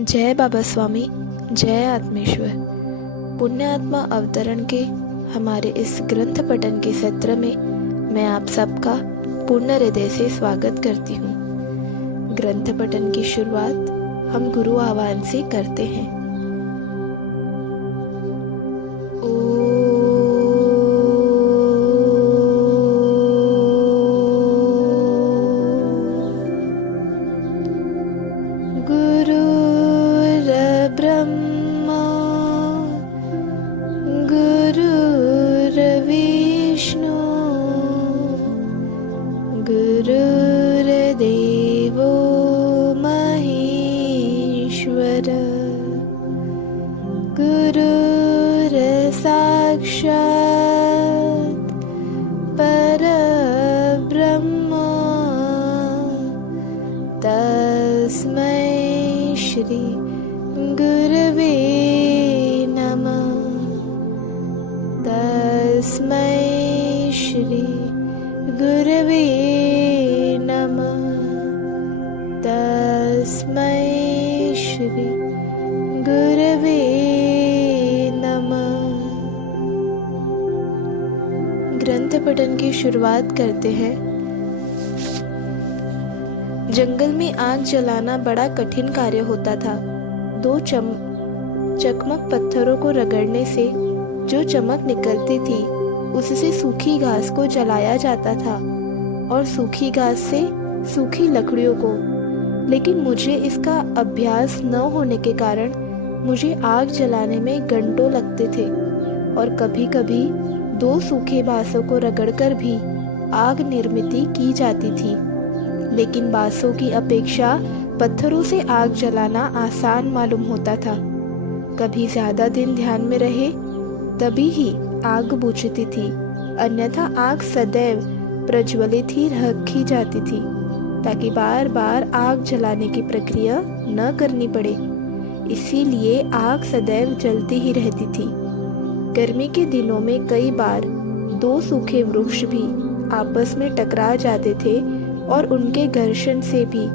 जय बाबा स्वामी, जय आत्मेश्वर। पुण्य आत्मा अवतरण के हमारे इस ग्रंथ पठन के सत्र में मैं आप सबका पूर्ण हृदय से स्वागत करती हूँ। ग्रंथ पठन की शुरुआत हम गुरु आह्वान से करते हैं। ब्रह्मा गुरुर्विष्णु गुरुर्देवो महेश्वर गुरुर्साक्षात् परब्रह्म तस्मै श्री गुरवे नमः। तस्मै श्री गुरवे नमः। तस्मै श्री गुरवे नमः। ग्रंथ पठन की शुरुआत करते हैं। जंगल में आग जलाना बड़ा कठिन कार्य होता था। दो चकमक पत्थरों को रगड़ने से जो चमक निकलती थी उससे सूखी घास को जलाया जाता था और सूखी घास से सूखी लकड़ियों को। लेकिन मुझे इसका अभ्यास न होने के कारण मुझे आग जलाने में घंटों लगते थे और कभी-कभी दो सूखे बांसों को रगड़कर भी आग निर्मित की जाती थी। लेकिन बांसों की अपेक्षा पत्थरों से आग जलाना आसान मालूम होता था। कभी ज्यादा दिन ध्यान में रहे तभी ही आग बुझती थी, अन्यथा आग सदैव प्रज्वलित ही रखी जाती थी ताकि बार बार आग जलाने की प्रक्रिया न करनी पड़े। इसीलिए आग सदैव जलती ही रहती थी। गर्मी के दिनों में कई बार दो सूखे वृक्ष भी आपस में टकरा जाते थे और उनके घर्षण से भी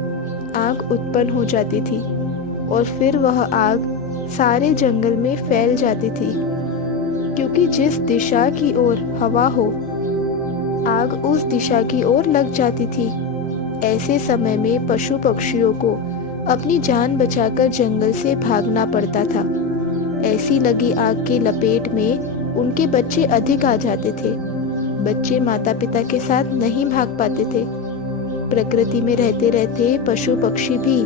आग उत्पन्न हो जाती थी और फिर वह आग सारे जंगल में फैल जाती थी, क्योंकि जिस दिशा की ओर हवा हो आग उस दिशा की ओर लग जाती थी। ऐसे समय में पशु पक्षियों को अपनी जान बचाकर जंगल से भागना पड़ता था। ऐसी लगी आग की लपेट में उनके बच्चे अधिक आ जाते थे। बच्चे माता पिता के साथ नहीं भाग पाते थे। प्रकृति में रहते रहते पशु पक्षी भी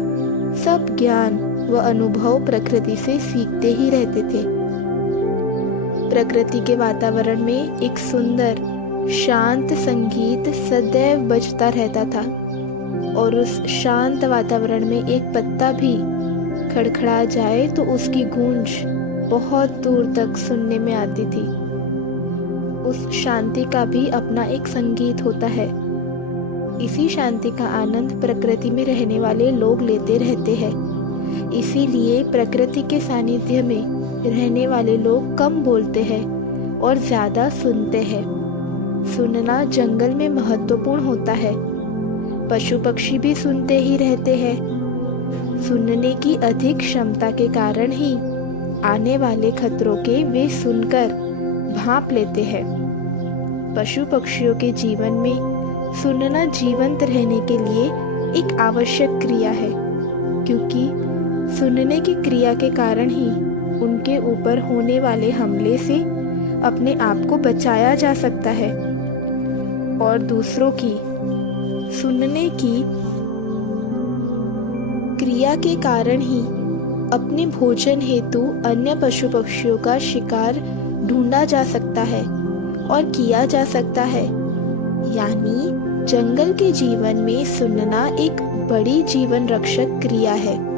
सब ज्ञान व अनुभव प्रकृति से सीखते ही रहते थे। प्रकृति के वातावरण में एक सुंदर शांत संगीत सदैव बजता रहता था और उस शांत वातावरण में एक पत्ता भी खड़खड़ा जाए तो उसकी गूंज बहुत दूर तक सुनने में आती थी। उस शांति का भी अपना एक संगीत होता है। इसी शांति का आनंद प्रकृति में रहने वाले लोग लेते रहते हैं। इसीलिए प्रकृति के सानिध्य में रहने वाले लोग कम बोलते हैं और ज्यादा सुनते हैं। सुनना जंगल में महत्वपूर्ण होता है। पशु पक्षी भी सुनते ही रहते हैं। सुनने की अधिक क्षमता के कारण ही आने वाले खतरों के वे सुनकर भांप लेते हैं। पशु पक्षियों के जीवन में सुनना जीवंत रहने के लिए एक आवश्यक क्रिया है, क्योंकि सुनने की क्रिया के कारण ही उनके ऊपर होने वाले हमले से अपने आप को बचाया जा सकता है और दूसरों की सुनने की क्रिया के कारण ही अपने भोजन हेतु अन्य पशु पक्षियों का शिकार ढूंढा जा सकता है और किया जा सकता है। यानी जंगल के जीवन में सुनना एक बड़ी जीवन रक्षक क्रिया है।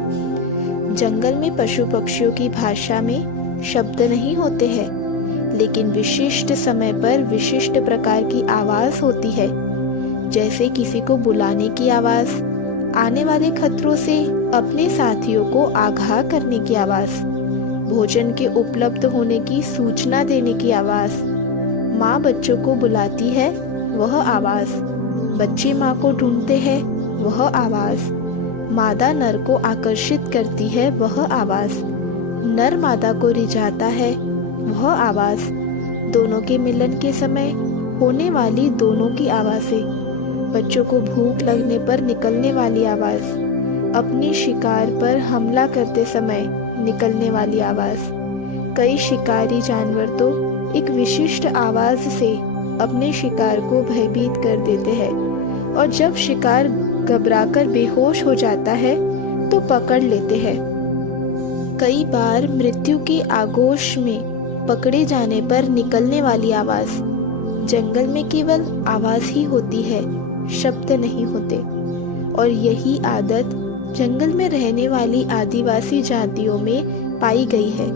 जंगल में पशु पक्षियों की भाषा में शब्द नहीं होते हैं, लेकिन विशिष्ट समय पर विशिष्ट प्रकार की आवाज होती है, जैसे किसी को बुलाने की आवाज, आने वाले खतरों से अपने साथियों को आगाह करने की आवाज, भोजन के उपलब्ध होने की सूचना देने की आवाज, माँ बच्चों को बुलाती है वह आवाज, बच्चे माँ को ढूंढते हैं वह आवाज, मादा नर को आकर्षित करती है वह आवाज, नर मादा को रिझाता है वह आवाज, दोनों के मिलन के समय होने वाली दोनों की आवाजें, बच्चों को भूख लगने पर निकलने वाली आवाज, अपने शिकार पर हमला करते समय निकलने वाली आवाज। कई शिकारी जानवर तो एक विशिष्ट आवाज से अपने शिकार को भयभीत कर देते हैं और जब शिकार घबराकर बेहोश हो जाता है तो पकड़ लेते हैं। कई बार मृत्यु के आगोश में पकड़े जाने पर निकलने वाली आवाज, जंगल में केवल आवाज ही होती है, शब्द नहीं होते। और यही आदत जंगल में रहने वाली आदिवासी जातियों में पाई गई है।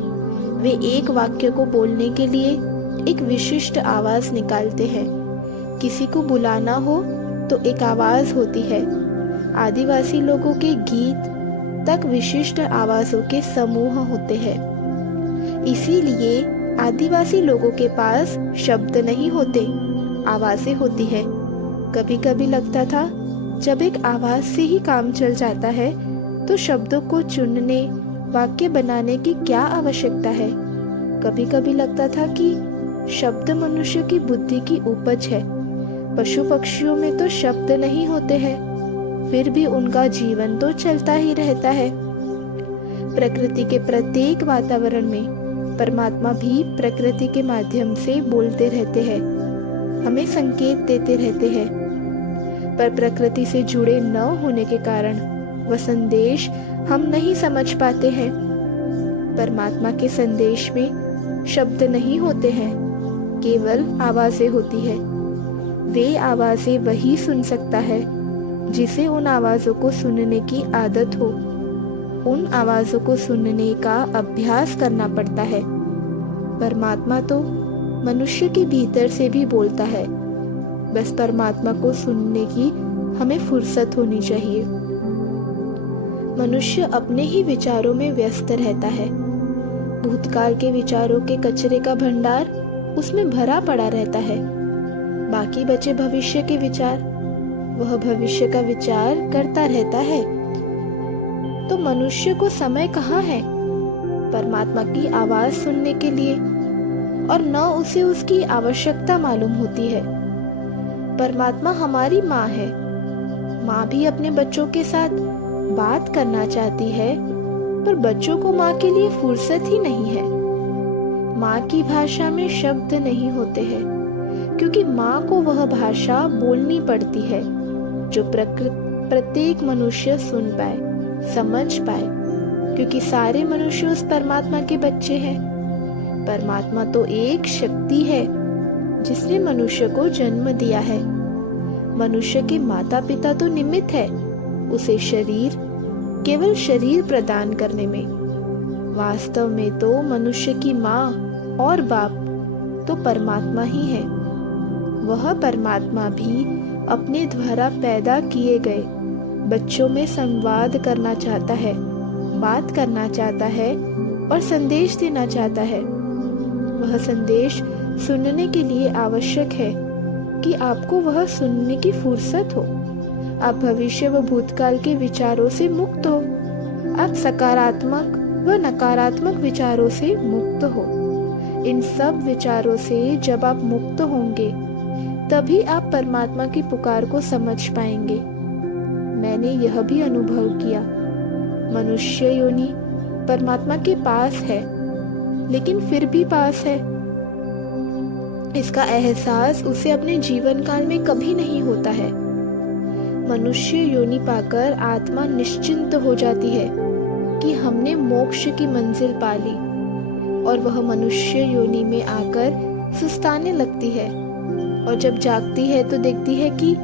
वे एक वाक्य को बोलने के लिए एक विशिष्ट आवाज निकालते हैं। किसी को बुलाना हो तो एक आवाज होती है। आदिवासी लोगों के गीत तक विशिष्ट आवाजों के समूह होते हैं। इसीलिए आदिवासी लोगों के पास शब्द नहीं होते, आवाजें होती है। कभी कभी लगता था जब एक आवाज से ही काम चल जाता है तो शब्दों को चुनने, वाक्य बनाने की क्या आवश्यकता है। कभी कभी लगता था कि शब्द मनुष्य की बुद्धि की उपज है। पशु पक्षियों में तो शब्द नहीं होते हैं, फिर भी उनका जीवन तो चलता ही रहता है। प्रकृति के प्रत्येक वातावरण में परमात्मा भी प्रकृति के माध्यम से बोलते रहते हैं, हमें संकेत देते रहते हैं। पर प्रकृति से जुड़े न होने के कारण वह संदेश हम नहीं समझ पाते हैं। परमात्मा के संदेश में शब्द नहीं होते हैं, केवल आवाजें होती है। वे आवाजें वही सुन सकता है जिसे उन आवाजों को सुनने की आदत हो। उन आवाजों को सुनने का अभ्यास करना पड़ता है। परमात्मा तो मनुष्य के भीतर से भी बोलता है, बस परमात्मा को सुनने की हमें फुर्सत होनी चाहिए। मनुष्य अपने ही विचारों में व्यस्त रहता है। भूतकाल के विचारों के कचरे का भंडार उसमें भरा पड़ा रहता है। बाकी बचे भविष्य के विचार, वह भविष्य का विचार करता रहता है। तो मनुष्य को समय कहाँ है परमात्मा की आवाज सुनने के लिए, और न उसे उसकी आवश्यकता मालूम होती है। परमात्मा हमारी माँ है। माँ भी अपने बच्चों के साथ बात करना चाहती है, पर बच्चों को माँ के लिए फुर्सत ही नहीं है। माँ की भाषा में शब्द नहीं होते हैं, क्योंकि माँ को वह भाषा बोलनी पड़ती है जो प्रत्येक मनुष्य सुन पाए, समझ पाए, क्योंकि सारे मनुष्य उस परमात्मा के बच्चे हैं। परमात्मा तो एक शक्ति है जिसने मनुष्य को जन्म दिया है। मनुष्य के माता पिता तो निमित्त है उसे शरीर, केवल शरीर प्रदान करने में। वास्तव में तो मनुष्य की माँ और बाप तो परमात्मा ही है। वह परमात्मा भी अपने द्वारा पैदा किए गए बच्चों में संवाद करना चाहता है, बात करना चाहता है और संदेश देना चाहता है। वह संदेश सुनने के लिए आवश्यक है कि आपको वह सुनने की फुर्सत हो। आप भविष्य व भूतकाल के विचारों से मुक्त हो। आप सकारात्मक व नकारात्मक विचारों से मुक्त हो। इन सब विचारों से जब आप मुक्त होंगे तभी आप परमात्मा की पुकार को समझ पाएंगे। मैंने यह भी अनुभव किया, मनुष्य योनि परमात्मा के पास है, लेकिन फिर भी पास है। इसका एहसास उसे अपने जीवन काल में कभी नहीं होता है। मनुष्य योनि पाकर आत्मा निश्चिंत हो जाती है कि हमने मोक्ष की मंजिल पा ली, और वह मनुष्य योनि में आकर सुस्ताने लगती है। और जब जागती है तो देखती है कि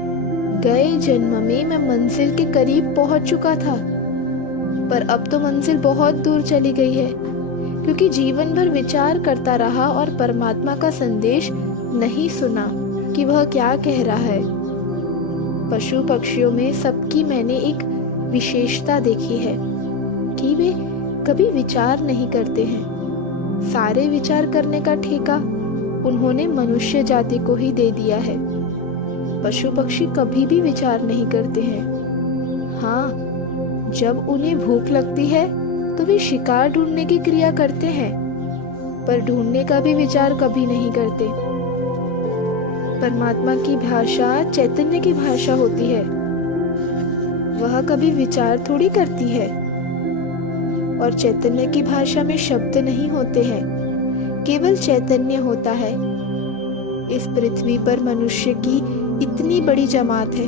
गए जन्म में मैं मंजिल के करीब पहुंच चुका था, पर अब तो मंजिल बहुत दूर चली गई है, क्योंकि जीवन भर विचार करता रहा और परमात्मा का संदेश नहीं सुना कि वह क्या कह रहा है। पशु पक्षियों में सबकी मैंने एक विशेषता देखी है कि वे कभी विचार नहीं करते हैं। सारे विचार करने का ठेका उन्होंने मनुष्य जाति को ही दे दिया है। पशु पक्षी कभी भी विचार नहीं करते हैं। हाँ, जब उन्हें भूख लगती है तो वे शिकार ढूंढने की क्रिया करते हैं, पर ढूंढने का भी विचार कभी नहीं करते। परमात्मा की भाषा चैतन्य की भाषा होती है। वह कभी विचार थोड़ी करती है, और चैतन्य की भाषा में शब्द नहीं होते हैं, केवल चैतन्य होता है। इस पृथ्वी पर मनुष्य की इतनी बड़ी जमात है,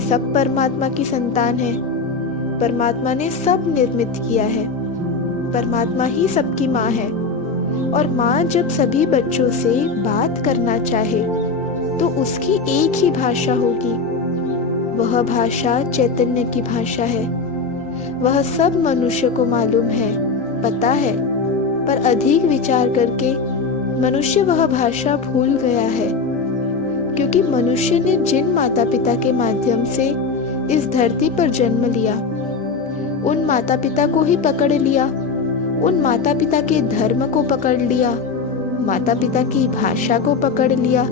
सब परमात्मा की संतान है। परमात्मा ने सब निर्मित किया है। परमात्मा ही सबकी माँ है, और माँ जब सभी बच्चों से बात करना चाहे तो उसकी एक ही भाषा होगी। वह भाषा चैतन्य की भाषा है। वह सब मनुष्य को मालूम है, पता है, पर अधिक विचार करके मनुष्य वह भाषा भूल गया है, क्योंकि मनुष्य ने जिन माता पिता के माध्यम से इस धरती पर जन्म लिया, उन माता पिता को ही पकड़ लिया, उन माता पिता के धर्म को पकड़ लिया, माता पिता की भाषा को पकड़ लिया,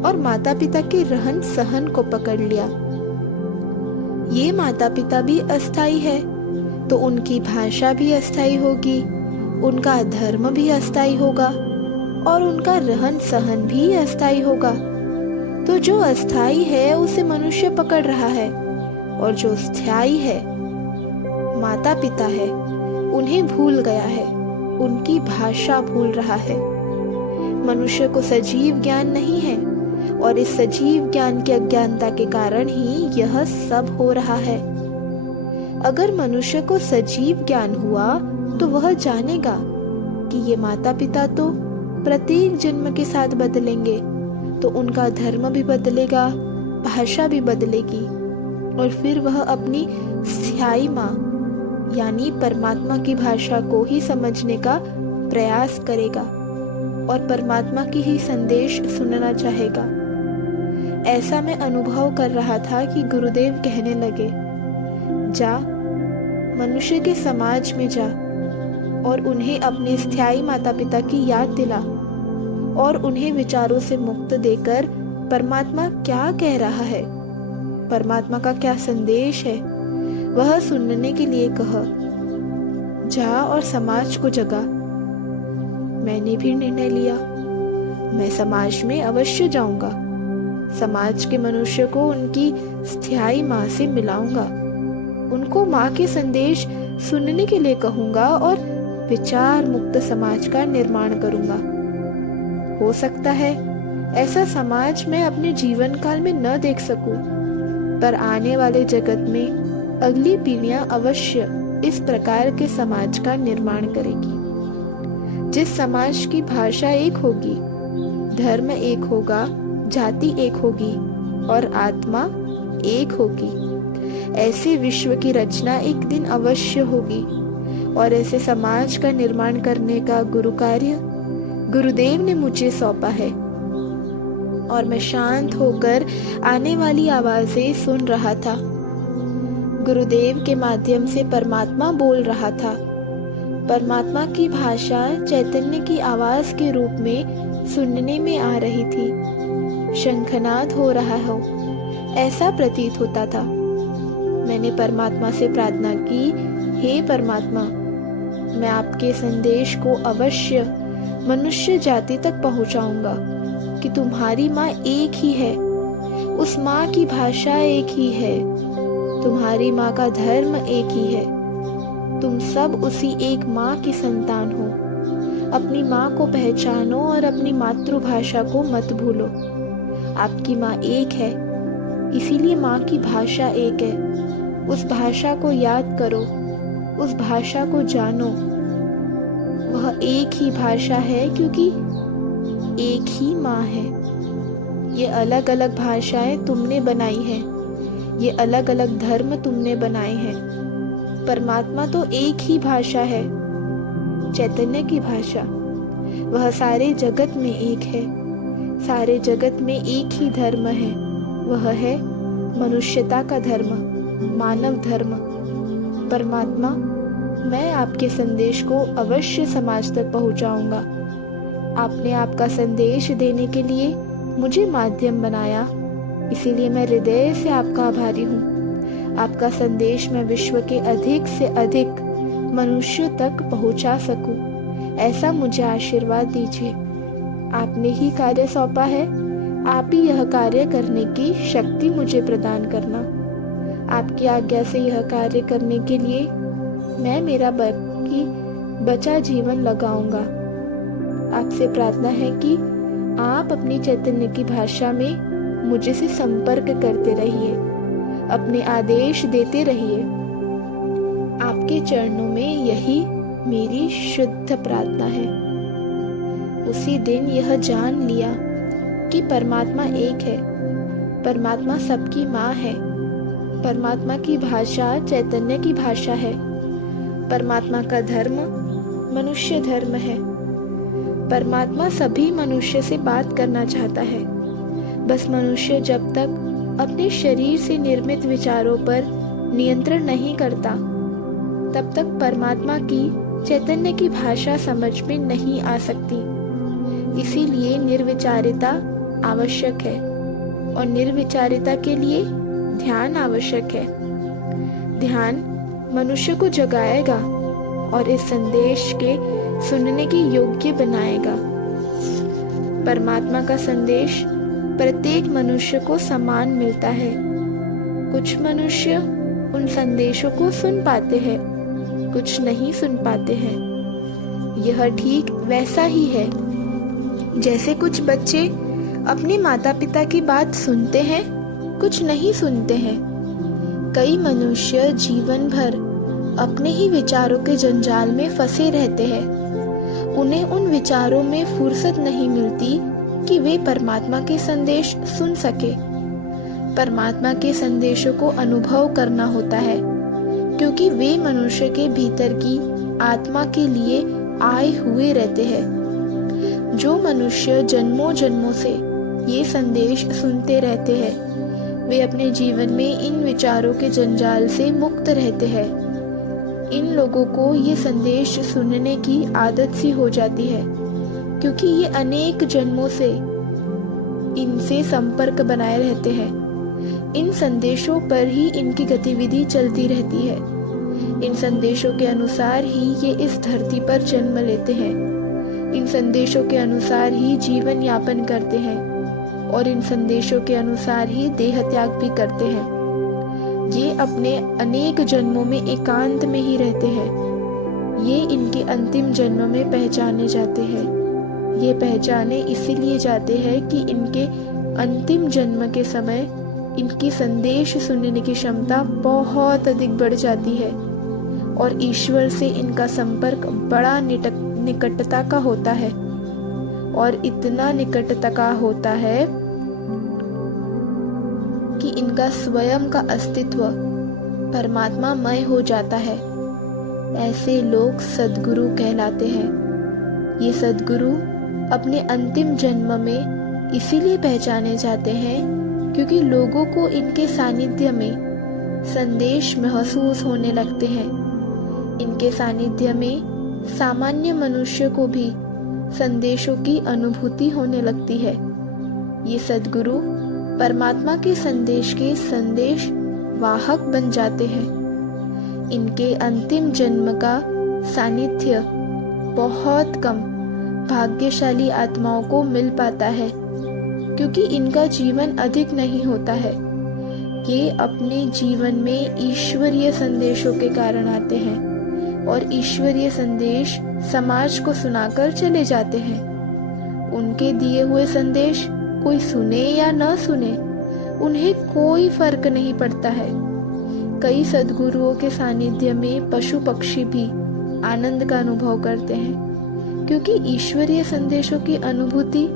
और माता पिता के रहन सहन को पकड़ लिया। ये माता पिता भी अस्थाई है, तो उनकी भाषा भी अस्थाई होगी, उनका धर्म भी अस्थाई होगा, और उनका रहन सहन भी अस्थाई होगा। तो जो अस्थाई है उसे मनुष्य पकड़ रहा है, और जो स्थायी है, माता पिता है, उन्हें भूल गया है, उनकी भाषा भूल रहा है। मनुष्य को सजीव ज्ञान नहीं है, और इस सजीव ज्ञान की अज्ञानता के कारण ही यह सब हो रहा है। अगर मनुष्य को सजीव ज्ञान हुआ तो वह जानेगा कि ये माता पिता तो प्रत्येक जन्म के साथ बदलेंगे, तो उनका धर्म भी बदलेगा, भाषा भी बदलेगी, और फिर वह अपनी स्थायी माँ यानी परमात्मा की भाषा को ही समझने का प्रयास करेगा, और परमात्मा की ही संदेश सुनना चाहेगा। ऐसा मैं अनुभव कर रहा था कि गुरुदेव कहने लगे, जा मनुष्य के समाज में जा और उन्हें अपने स्थायी माता पिता की याद दिला, और उन्हें विचारों से मुक्त देकर परमात्मा क्या कह रहा है, परमात्मा का क्या संदेश है, वह सुनने के लिए कह। जा और समाज को जगा। मैंने भी निर्णय लिया, मैं समाज में अवश्य जाऊंगा। समाज के मनुष्य को उनकी स्थायी माँ से मिलाऊंगा, उनको माँ के संदेश सुनने के लिए कहूंगा, और विचार मुक्त समाज का निर्माण करूंगा। हो सकता है ऐसा समाज मैं अपने जीवन काल में न देख सकूं, पर आने वाले जगत में अगली पीढ़ियां अवश्य इस प्रकार के समाज का निर्माण करेगी, जिस समाज की भाषा एक होगी, धर्म एक होगा, जाति एक होगी, और आत्मा एक होगी। ऐसे विश्व की रचना एक दिन अवश्य होगी, और ऐसे समाज का निर्माण करने का गुरु कार्य गुरुदेव ने मुझे सौंपा है। और मैं शांत होकर आने वाली आवाजें सुन रहा था। गुरुदेव के माध्यम से परमात्मा बोल रहा था। परमात्मा की भाषा चैतन्य की आवाज के रूप में सुनने में आ रही थी। शंखनाद हो रहा हो, ऐसा प्रतीत होता था। मैंने परमात्मा से प्रार्थना की, हे परमात्मा, मैं आपके संदेश को अवश्य मनुष्य जाति तक पहुंचाऊंगा कि तुम्हारी माँ एक ही है, उस माँ की भाषा एक ही है, तुम्हारी माँ का धर्म एक ही है, तुम सब उसी एक माँ की संतान हो। अपनी माँ को पहचानो और अपनी मातृभाषा को मत भूलो। आपकी माँ एक है, इसीलिए माँ की भाषा एक है। उस भाषा को याद करो, उस भाषा को जानो। वह एक ही भाषा है क्योंकि एक ही माँ है। ये अलग अलग भाषाएं तुमने बनाई हैं, ये अलग अलग धर्म तुमने बनाए हैं। परमात्मा तो एक ही भाषा है, चैतन्य की भाषा। वह सारे जगत में एक है, सारे जगत में एक ही धर्म है, वह है मनुष्यता का धर्म, मानव धर्म। परमात्मा, मैं आपके संदेश को अवश्य समाज तक पहुंचाऊंगा। आपने आपका संदेश देने के लिए मुझे माध्यम बनाया, इसीलिए मैं हृदय से आपका आभारी हूँ। आपका संदेश मैं विश्व के अधिक से अधिक मनुष्यों तक पहुंचा सकूं, ऐसा मुझे आशीर्वाद दीजिए। आपने ही कार्य सौंपा है, आप ही यह कार्य करने की शक्ति मुझे प्रदान करना। आपकी आज्ञा से यह कार्य करने के लिए मैं मेरा बचा जीवन लगाऊंगा। आपसे प्रार्थना है कि आप अपनी चैतन्य की भाषा में मुझे से संपर्क करते रहिए, अपने आदेश देते रहिए। आपके चरणों में यही मेरी शुद्ध प्रार्थना है। उसी दिन यह जान लिया कि परमात्मा एक है, परमात्मा सबकी माँ है, परमात्मा की भाषा चैतन्य की भाषा है, परमात्मा का धर्म मनुष्य धर्म है। परमात्मा सभी मनुष्य से बात करना चाहता है, बस मनुष्य जब तक अपने शरीर से निर्मित विचारों पर नियंत्रण नहीं करता, तब तक परमात्मा की चैतन्य की भाषा समझ में नहीं आ सकती। इसीलिए निर्विचारिता आवश्यक है और निर्विचारिता के लिए ध्यान आवश्यक है। ध्यान मनुष्य को जगाएगा और इस संदेश के सुनने के योग्य बनाएगा। परमात्मा का संदेश प्रत्येक मनुष्य को समान मिलता है। कुछ मनुष्य उन संदेशों को सुन पाते हैं, कुछ नहीं सुन पाते हैं। यह ठीक वैसा ही है जैसे कुछ बच्चे अपने माता पिता की बात सुनते हैं, कुछ नहीं सुनते हैं। कई मनुष्य जीवन भर अपने ही विचारों के जंजाल में फंसे रहते हैं। उन्हें उन विचारों में फुर्सत नहीं मिलती कि वे परमात्मा के संदेश सुन सके। परमात्मा के संदेशों को अनुभव करना होता है, क्योंकि वे मनुष्य के भीतर की आत्मा के लिए आए हुए रहते हैं। जो मनुष्य जन्मों जन्मों से ये संदेश सुनते रहते हैं, वे अपने जीवन में इन विचारों के जंजाल से मुक्त रहते हैं। इन लोगों को ये संदेश सुनने की आदत सी हो जाती है, क्योंकि ये अनेक जन्मों से इनसे संपर्क बनाए रहते हैं। इन संदेशों पर ही इनकी गतिविधि चलती रहती है। इन संदेशों के अनुसार ही ये इस धरती पर जन्म लेते हैं। इन संदेशों के अनुसार ही जीवन यापन करते हैं और इन संदेशों के अनुसार ही देह त्याग भी करते हैं। ये अपने अनेक जन्मों में एकांत में ही रहते हैं। ये इनके अंतिम जन्म में पहचाने जाते हैं। ये पहचाने इसीलिए जाते हैं कि इनके अंतिम जन्म के समय इनकी संदेश सुनने की क्षमता बहुत अधिक बढ़ जाती है और ईश्वर से इनका संपर्क बड़ा निकटता का होता है और इतना निकटता का होता है कि इनका स्वयं का अस्तित्व परमात्मामय हो जाता है। ऐसे लोग सद्गुरु कहलाते हैं। ये सद्गुरु अपने अंतिम जन्म में इसीलिए पहचाने जाते हैं क्योंकि लोगों को इनके सानिध्य में संदेश महसूस होने लगते हैं। इनके सानिध्य में सामान्य मनुष्य को भी संदेशों की अनुभूति होने लगती है। ये सद्गुरु परमात्मा के संदेश के संदेश वाहक बन जाते हैं। इनके अंतिम जन्म का सानिध्य बहुत कम भाग्यशाली आत्माओं को मिल पाता है, क्योंकि इनका जीवन अधिक नहीं होता है। ये अपने जीवन में ईश्वरीय संदेशों के कारण आते हैं और ईश्वरीय संदेश समाज को सुनाकर चले जाते हैं। उनके दिए हुए संदेश कोई सुने या न सुने, उन्हें कोई फर्क नहीं पड़ता है। कई सद्गुरुओं के सानिध्य में पशु पक्षी भी आनंद का अनुभव करते हैं, क्योंकि ईश्वरीय संदेशों की अनुभूति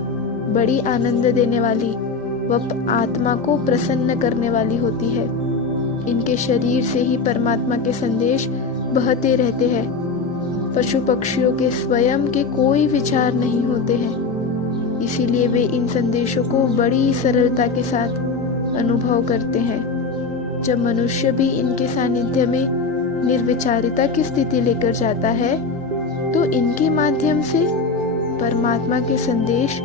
बड़ी आनंद देने वाली व आत्मा को प्रसन्न करने वाली होती है। इनके शरीर से ही परमात्मा के संदेश बहते रहते हैं। पशु पक्षियों के स्वयं के कोई विचार नहीं होते हैं, इसीलिए वे इन संदेशों को बड़ी सरलता के साथ अनुभव करते हैं। जब मनुष्य भी इनके सानिध्य में निर्विचारिता की स्थिति लेकर जाता है, तो इनके माध्यम से परमात्मा के संदेश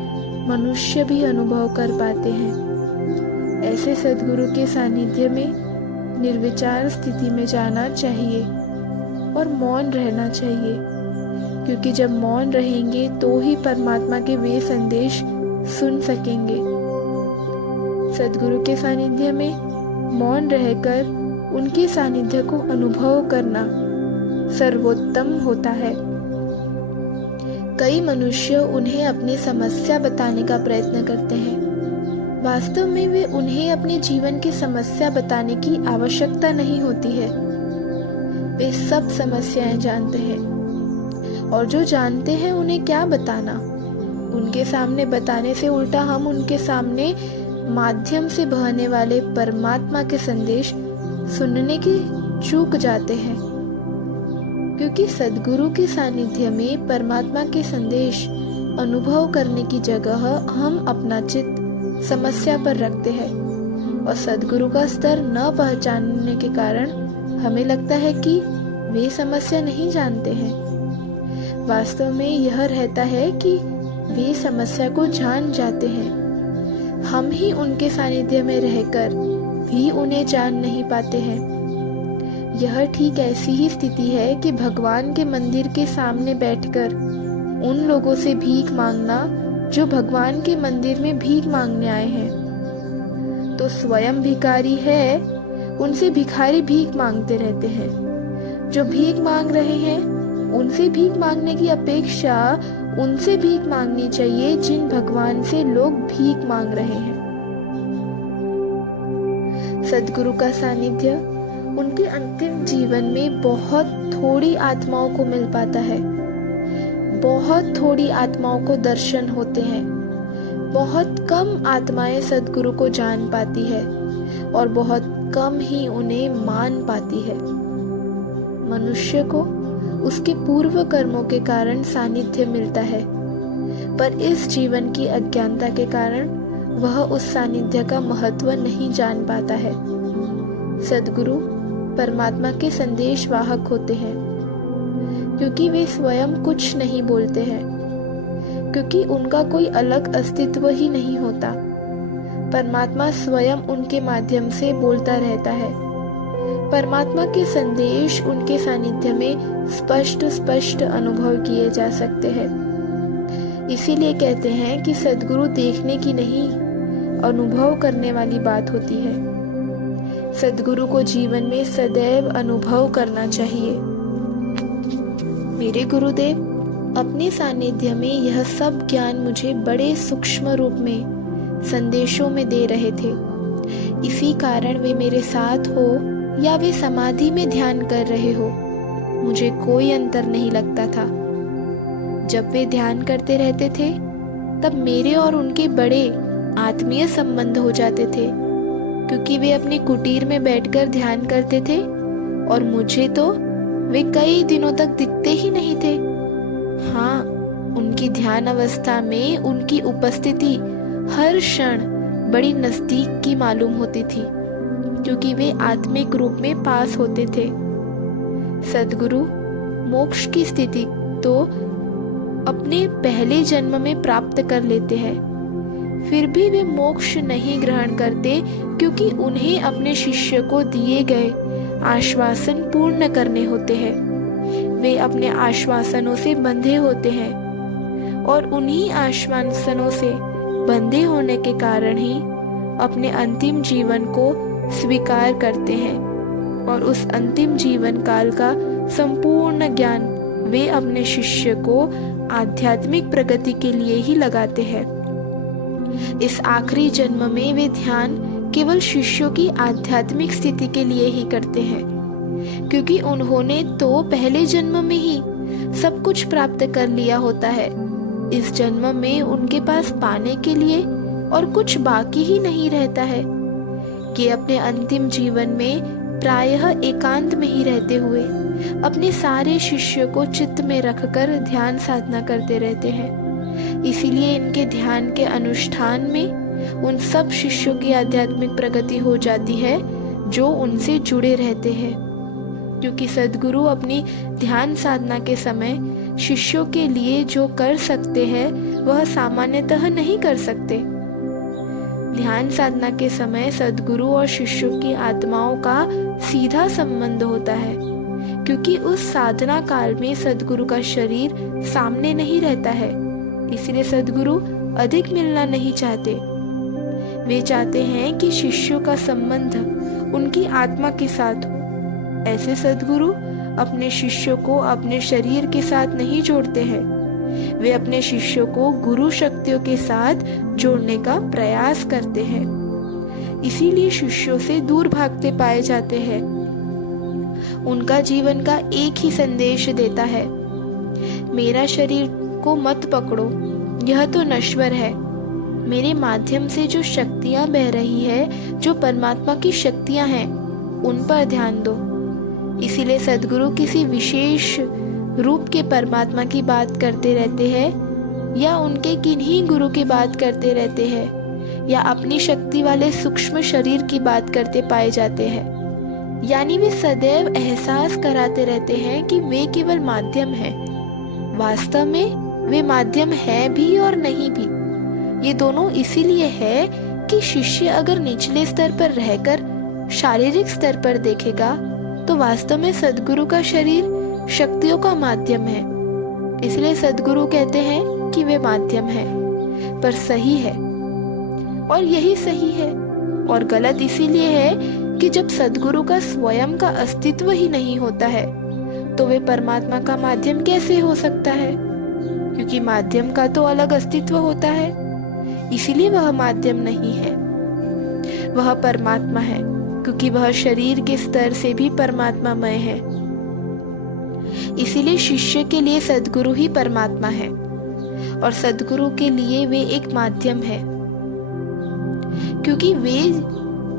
मनुष्य भी अनुभव कर पाते हैं। ऐसे सद्गुरु के सानिध्य में निर्विचार स्थिति में जाना चाहिए और मौन रहना चाहिए, क्योंकि जब मौन रहेंगे तो ही परमात्मा के वे संदेश सुन सकेंगे। सद्गुरु के सानिध्य में मौन रहकर उनके सानिध्य को अनुभव करना सर्वोत्तम होता है। कई मनुष्य उन्हें अपनी समस्या बताने का प्रयत्न करते हैं। वास्तव में वे उन्हें अपने जीवन की समस्या बताने की आवश्यकता नहीं होती है। वे सब समस्याएं जानते हैं और जो जानते हैं उन्हें क्या बताना। उनके सामने बताने से उल्टा हम उनके सामने माध्यम से बहने वाले परमात्मा के संदेश सुनने की चूक जाते हैं, क्योंकि सद्गुरु के सानिध्य में परमात्मा के संदेश अनुभव करने की जगह हम अपना चित्त समस्या पर रखते हैं और सद्गुरु का स्तर न पहचानने के कारण हमें लगता है कि वे समस्या नहीं जानते हैं। वास्तव में यह रहता है कि वे समस्या को जान जाते हैं, हम ही उनके सानिध्य में रहकर भी उन्हें जान नहीं पाते हैं। यह ठीक ऐसी ही स्थिति है कि भगवान के मंदिर के सामने बैठकर उन लोगों से भीख मांगना जो भगवान के मंदिर में भीख मांगने आए हैं। तो स्वयं भिखारी है, उनसे भिखारी भीख मांगते रहते हैं। जो भीख मांग रहे हैं उनसे भीख मांगने की अपेक्षा उनसे भीख मांगनी चाहिए जिन भगवान से लोग भीख मांग रहे हैं। सद्गुरु का सानिध्य उनके अंतिम जीवन में बहुत थोड़ी आत्माओं को मिल पाता है। बहुत थोड़ी आत्माओं को दर्शन होते हैं। बहुत कम आत्माएं सद्गुरु को जान पाती है और बहुत कम ही उन्हें मान पाती है। मनुष्य को उसके पूर्व कर्मों के कारण सानिध्य मिलता है, पर इस जीवन की अज्ञानता के कारण वह उस सानिध्य का महत्व नहीं जान पाता है। सद्गुरु परमात्मा के संदेश वाहक होते हैं, क्योंकि वे स्वयं कुछ नहीं बोलते हैं, क्योंकि उनका कोई अलग अस्तित्व ही नहीं होता। परमात्मा स्वयं उनके माध्यम से बोलता रहता है। परमात्मा के संदेश उनके सानिध्य में स्पष्ट अनुभव किए जा सकते हैं। इसीलिए कहते हैं कि सद्गुरु देखने की नहीं, अनुभव करने वाली बात होती है। सद्गुरु को जीवन में सदैव अनुभव करना चाहिए। मेरे गुरुदेव अपने सानिध्य में यह सब ज्ञान मुझे बड़े सूक्ष्म रूप में संदेशों में दे रहे थे। इसी कारण वे मेरे साथ हो या वे समाधि में ध्यान कर रहे हो, मुझे कोई अंतर नहीं लगता था। जब वे ध्यान करते रहते थे तब मेरे और उनके बड़े आत्मीय संबंध हो जाते थे, क्योंकि वे अपनी कुटीर में बैठकर ध्यान करते थे और मुझे तो वे कई दिनों तक दिखते ही नहीं थे। हाँ, उनकी ध्यान अवस्था में उनकी उपस्थिति हर क्षण बड़ी नजदीक की मालूम होती थी, क्योंकि वे आत्मिक रूप में पास होते थे। सद्गुरु मोक्ष की स्थिति तो अपने पहले जन्म में प्राप्त कर लेते हैं, फिर भी वे मोक्ष नहीं ग्रहण करते, क्योंकि उन्हें अपने शिष्य को दिए गए आश्वासन पूर्ण करने होते हैं। वे अपने आश्वासनों से बंधे होते हैं और उन्हीं आश्वासनों से बंधे होने के कारण ही अपने अंतिम जीवन को स्वीकार करते हैं और उस अंतिम जीवन काल का संपूर्ण ज्ञान वे अपने शिष्य को आध्यात्मिक प्रगति के लिए ही लगाते हैं। इस आखिरी जन्म में वे ध्यान केवल शिष्यों की आध्यात्मिक स्थिति के लिए ही करते हैं, क्योंकि उन्होंने तो पहले जन्म में ही सब कुछ प्राप्त कर लिया होता है। इस जन्म में उनके पास पाने के लिए और कुछ बाकी ही नहीं रहता है कि अपने अंतिम जीवन में प्रायः एकांत में ही रहते हुए अपने सारे शिष्यों को चित्त में रखकर ध्यान साधना करते रहते हैं। इसीलिए इनके ध्यान के अनुष्ठान में उन सब शिष्यों की आध्यात्मिक प्रगति हो जाती है जो उनसे जुड़े रहते हैं, क्योंकि सद्गुरु अपनी ध्यान साधना के समय शिष्यों के लिए जो कर सकते हैं वह सामान्यतः नहीं कर सकते। ध्यान साधना के समय सद्गुरु और शिष्यों की आत्माओं का सीधा संबंध होता है, क्योंकि उस साधना काल में सद्गुरु का शरीर सामने नहीं रहता है। इसलिए सद्गुरु अधिक मिलना नहीं चाहते। वे चाहते हैं कि शिष्यों का संबंध उनकी आत्मा के साथ हो। ऐसे सद्गुरु अपने शिष्यों को अपने शरीर के साथ नहीं जोड़ते हैं। वे अपने शिष्यों को गुरु शक्तियों के साथ जोड़ने का प्रयास करते हैं। इसीलिए शिष्यों से दूर भागते पाए जाते हैं। उनका जीवन का एक ही संदेश देता है, मेरा शरीर को मत पकड़ो, यह तो नश्वर है। मेरे माध्यम से जो शक्तियां बह रही है, जो परमात्मा की शक्तियां हैं, उन पर ध्यान दो। इसीलिए सद्गुरु किसी विशेष रूप के परमात्मा की बात करते रहते हैं, या उनके किन्हीं गुरु की बात करते रहते हैं, या अपनी शक्ति वाले सूक्ष्म शरीर की बात करते पाए जाते हैं। यानी वे सदैव एहसास कराते रहते हैं कि वे केवल माध्यम हैं। वास्तव में वे माध्यम है भी और नहीं भी। ये दोनों इसीलिए है कि शिष्य अगर निचले स्तर पर रहकर शारीरिक स्तर पर देखेगा तो वास्तव में सद्गुरु का शरीर शक्तियों का माध्यम है। इसलिए सद्गुरु कहते हैं कि वे माध्यम है, पर सही है। और यही सही है। और गलत इसीलिए है कि जब सद्गुरु का स्वयं का अस्तित्व ही नहीं होता है तो वे परमात्मा का माध्यम कैसे हो सकता है? क्योंकि माध्यम का तो अलग अस्तित्व होता है, इसीलिए वह माध्यम नहीं है। वह परमात्मा है, क्योंकि वह शरीर के स्तर से भी परमात्मामय है। इसीलिए शिष्य के लिए सद्गुरु ही परमात्मा है और सद्गुरु के लिए वे एक माध्यम है, क्योंकि वे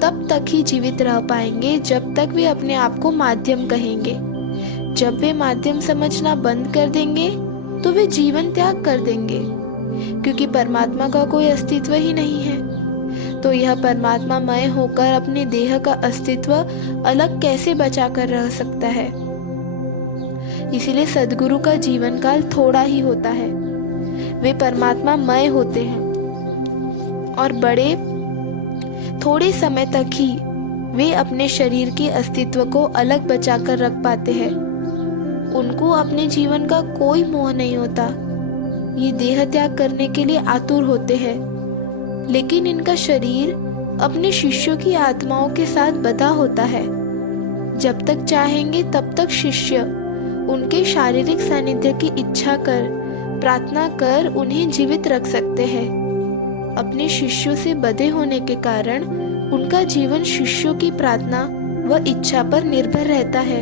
तब तक ही जीवित रह पाएंगे जब तक वे अपने आप को माध्यम कहेंगे। जब वे माध्यम समझना बंद कर देंगे तो वे जीवन त्याग कर देंगे, क्योंकि परमात्मा का कोई अस्तित्व ही नहीं है। तो यह परमात्मा मय होकर अपने देह का अस्तित्व अलग कैसे बचा कर रह सकता है? इसीलिए सद्गुरु का जीवन काल थोड़ा ही होता है। वे परमात्मा मय होते हैं और बड़े थोड़े समय तक ही वे अपने शरीर के अस्तित्व को अलग बचाकर रख पाते हैं। उनको अपने जीवन का कोई मोह नहीं होता। ये देह त्याग करने के लिए आतुर होते हैं, लेकिन इनका शरीर अपने शिष्यों की आत्माओं के साथ बंधा होता है। जब तक चाहेंगे तब तक शिष्य उनके शारीरिक सानिध्य की इच्छा कर, प्रार्थना कर उन्हें जीवित रख सकते हैं। अपने शिष्यों से बंधे होने के कारण उनका जीवन शिष्यों की प्रार्थना व इच्छा पर निर्भर रहता है।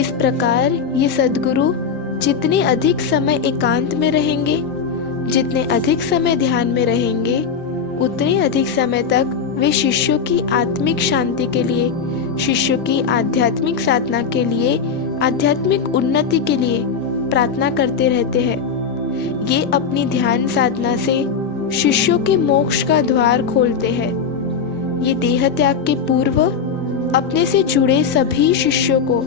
इस प्रकार ये सद्गुरु जितने अधिक समय एकांत में रहेंगे, जितने अधिक समय ध्यान में रहेंगे, उतने अधिक समय तक वे शिष्यों की आत्मिक शांति के लिए, शिष्यों की आध्यात्मिक साधना के लिए, आध्यात्मिक उन्नति के लिए प्रार्थना करते रहते हैं। ये अपनी ध्यान साधना से शिष्यों के मोक्ष का द्वार खोलते हैं। ये देह त्याग के पूर्व अपने से जुड़े सभी शिष्यों को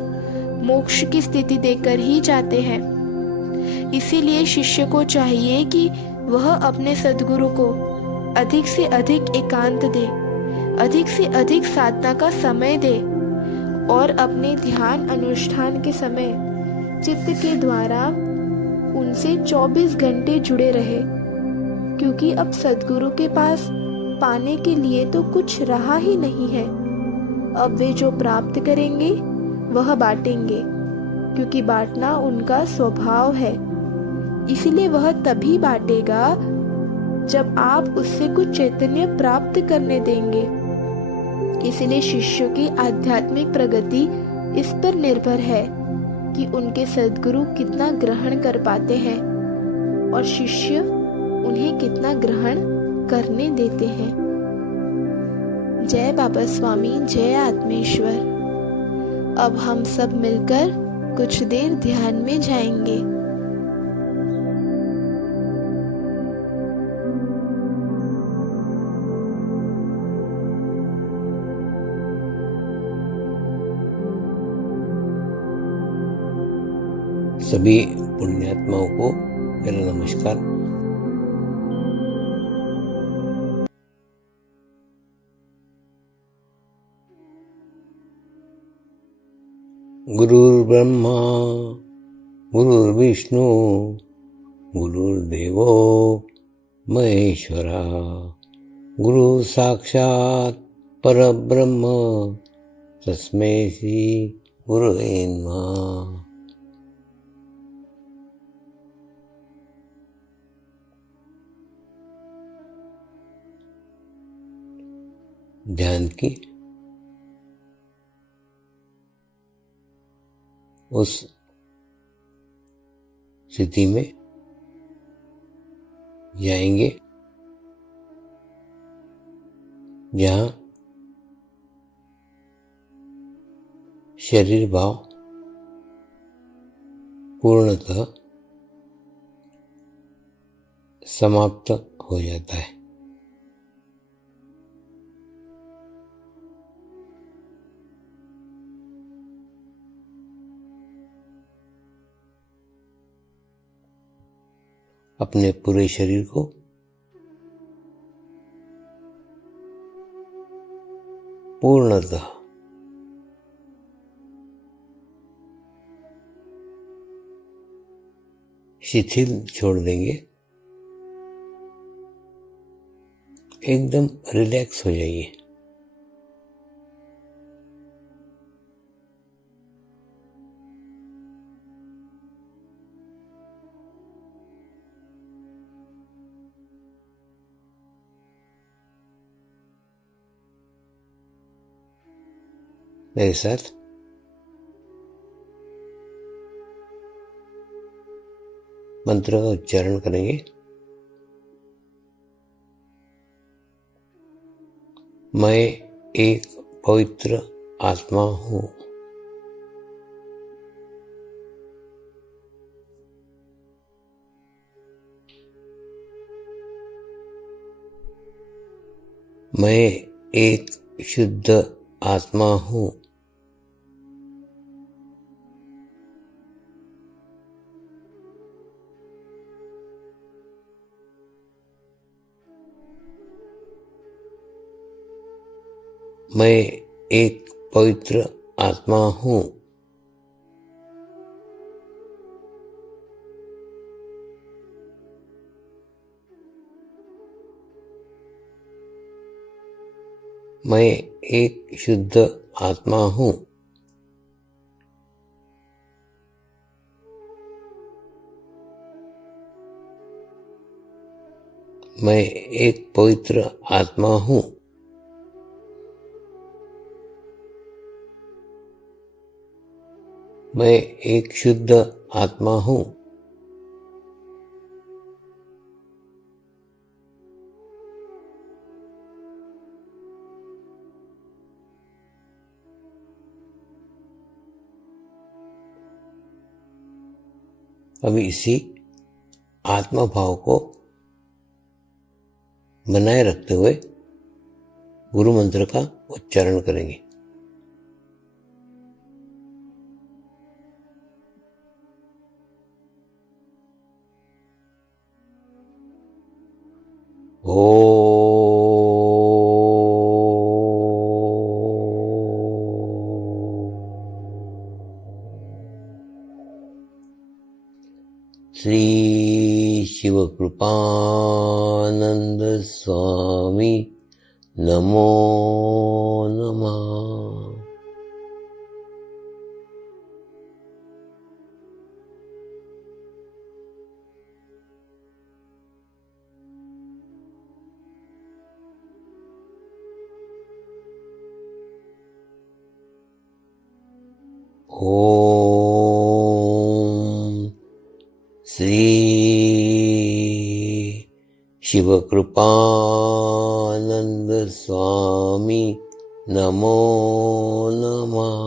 मोक्ष की स्थिति देकर ही जाते हैं। इसीलिए शिष्य को चाहिए कि वह अपने सद्गुरु को अधिक से अधिक एकांत दे, अधिक से अधिक साधना का समय दे और अपने ध्यान अनुष्ठान के समय चित्त के द्वारा उनसे 24 घंटे जुड़े रहे, क्योंकि अब सद्गुरु के पास पाने के लिए तो कुछ रहा ही नहीं है। अब वे जो प्राप्त करेंगे वह बांटेंगे, क्योंकि बांटना उनका स्वभाव है। इसलिए वह तभी बांटेगा जब आप उससे कुछ चैतन्य प्राप्त करने देंगे। इसलिए शिष्यों की आध्यात्मिक प्रगति इस पर निर्भर है कि उनके सद्गुरु कितना ग्रहण कर पाते हैं और शिष्य उन्हें कितना ग्रहण करने देते हैं। जय बाबा स्वामी, जय आत्मेश्वर। अब हम सब मिलकर कुछ देर ध्यान में जाएंगे। सभी पुण्यात्माओं को मेरा नमस्कार। गुरुर्ब्रह्मा गुरुर्विष्णू गुरुर्देवो महेश्वरा गुरु साक्षात परब्रह्म तस्मै श्री गुरुवे नमः। ध्यान की उस स्थिति में जाएंगे जहाँ शरीर भाव पूर्णतः समाप्त हो जाता है। अपने पूरे शरीर को पूर्णतः शिथिल छोड़ देंगे, एकदम रिलैक्स हो जाइए। मेरे साथ मंत्र का उच्चारण करेंगे। मैं एक पवित्र आत्मा हूँ। मैं एक शुद्ध आत्मा हूँ। मैं एक पवित्र आत्मा हूँ। मैं एक शुद्ध आत्मा हूँ। मैं एक पवित्र आत्मा हूँ। मैं एक शुद्ध आत्मा हूँ। अभी इसी आत्मा भाव को बनाए रखते हुए गुरु मंत्र का उच्चारण करेंगे। श्री शिवकृपानंद स्वामी नमो नमः। ओम श्री शिवकृपानंद स्वामी नमो नमः।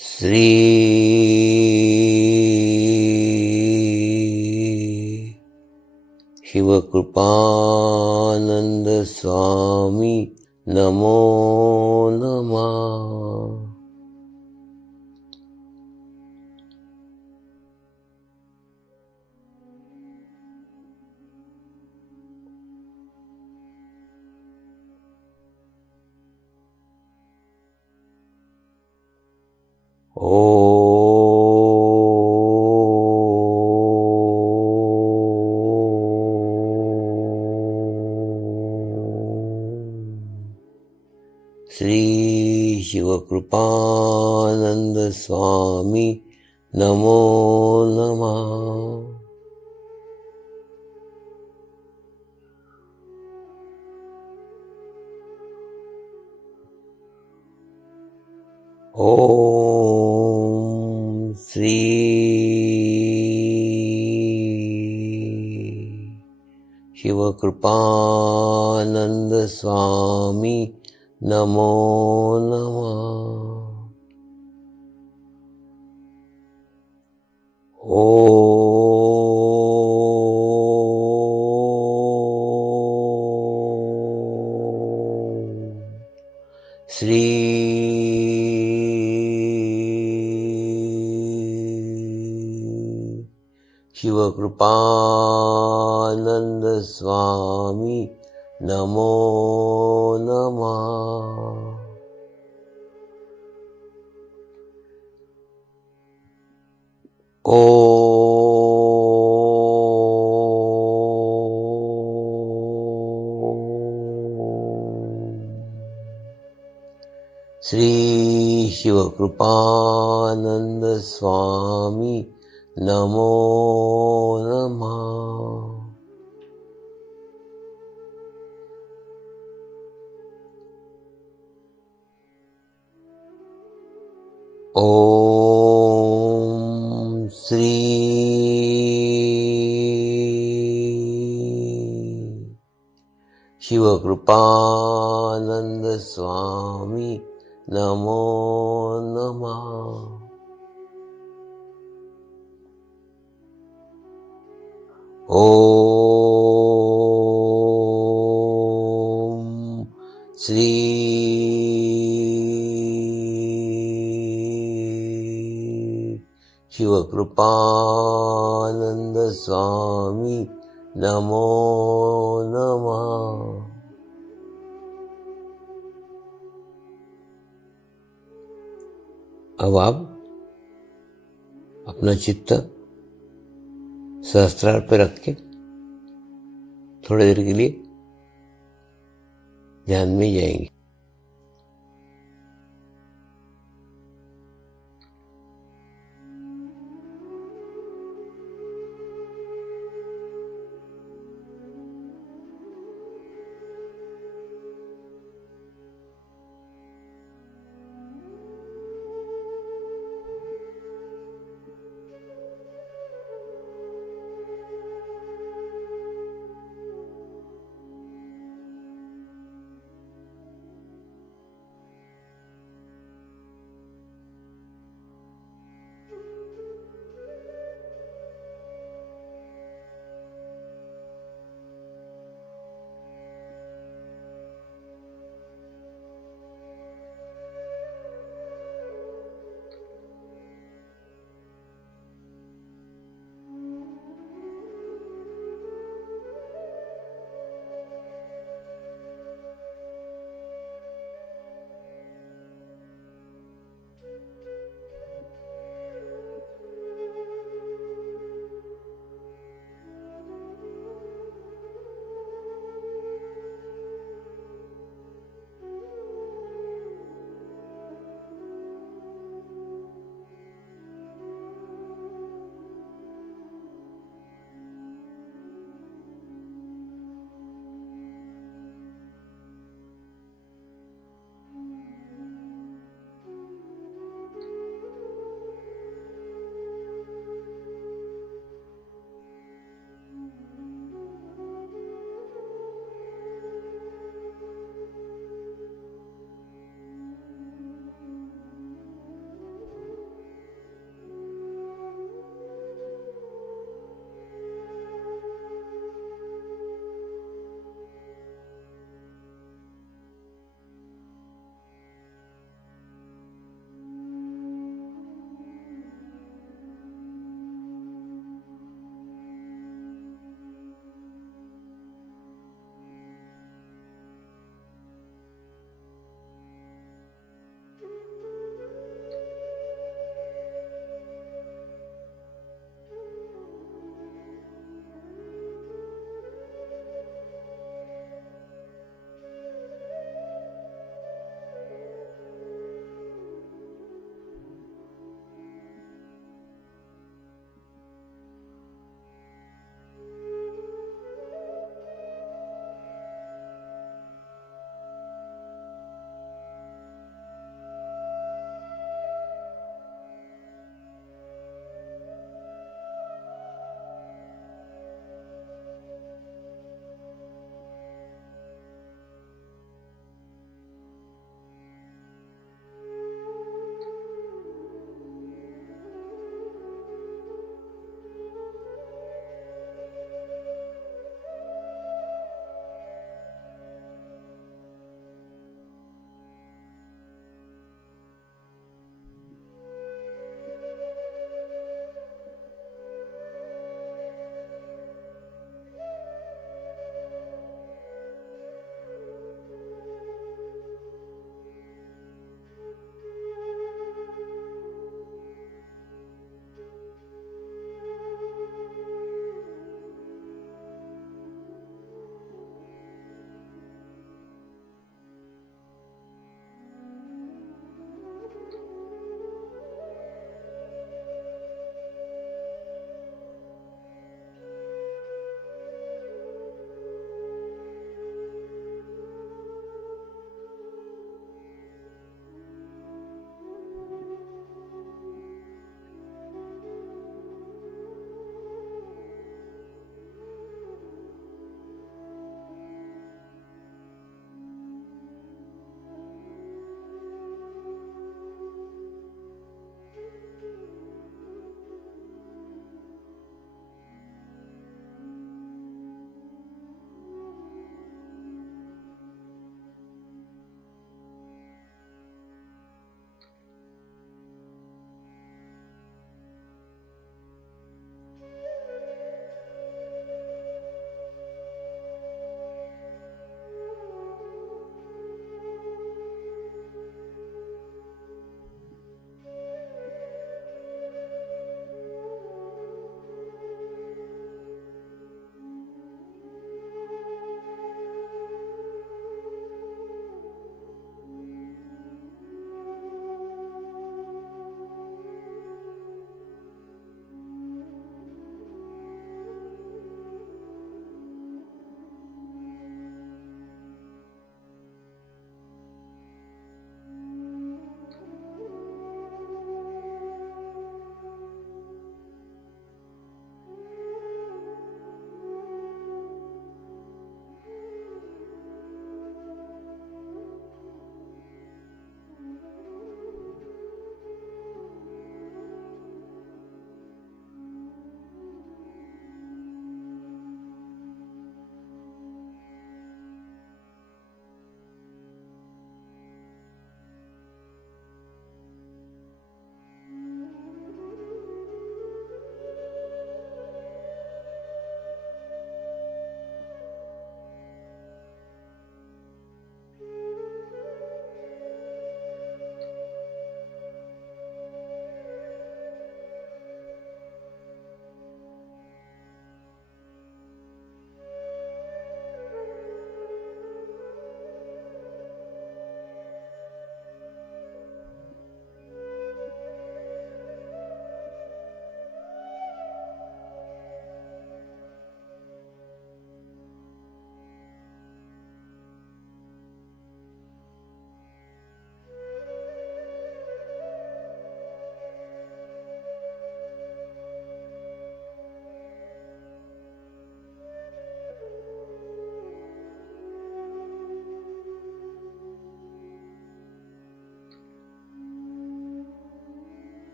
श्री शिवकृपानंद नमो नमः। श्री शिवकृपानंद स्वामी नमो नमः। ओम श्री शिवकृपानंद स्वामी नमो नमः। श्री शिवकृपानंद स्वामी नमो नमः। श्री शिवकृपानंद स्वामी नमो नमः। ओम श्री शिवकृपानंद स्वामी नमो नमः। ओम श्री शिवकृपानंद स्वामी नमो नमः। अब आप अपना चित्त सहस्त्रार पर रख के थोड़ी देर के लिए ध्यान में जाएंगे।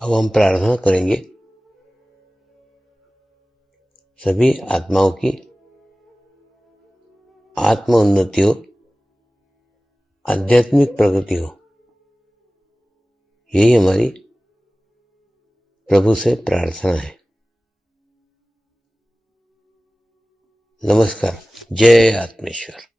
अब हम प्रार्थना करेंगे सभी आत्माओं की आत्म उन्नति हो, आध्यात्मिक प्रगति हो। यही हमारी प्रभु से प्रार्थना है। नमस्कार। जय आत्मेश्वर।